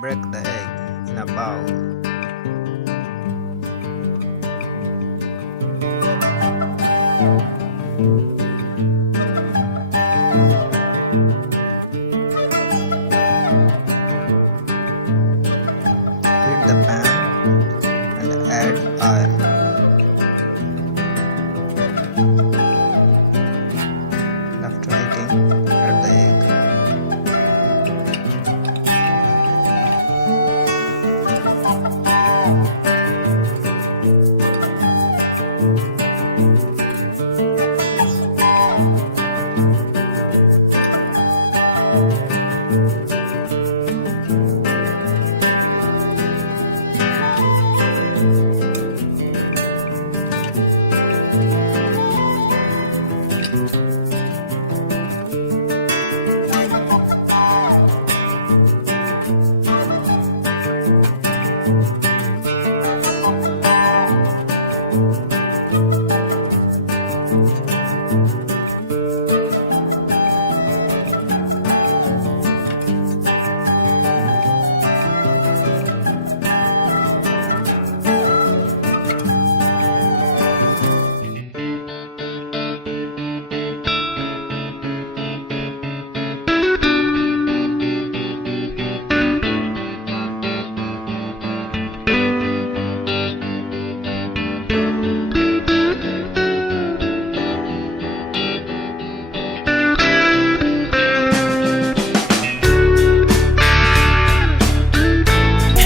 Break the egg in a bowl. Heat the pan and add oil. After heating, add the egg.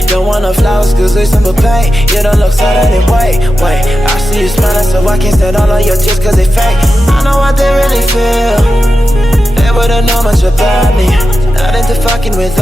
Don't want no flowers cause they simple pain. You don't look sad anyway. Wait, I see you smiling so I can't stand all of your tears cause they fake. I know what they really feel. They wouldn't know much about me. Not into fucking with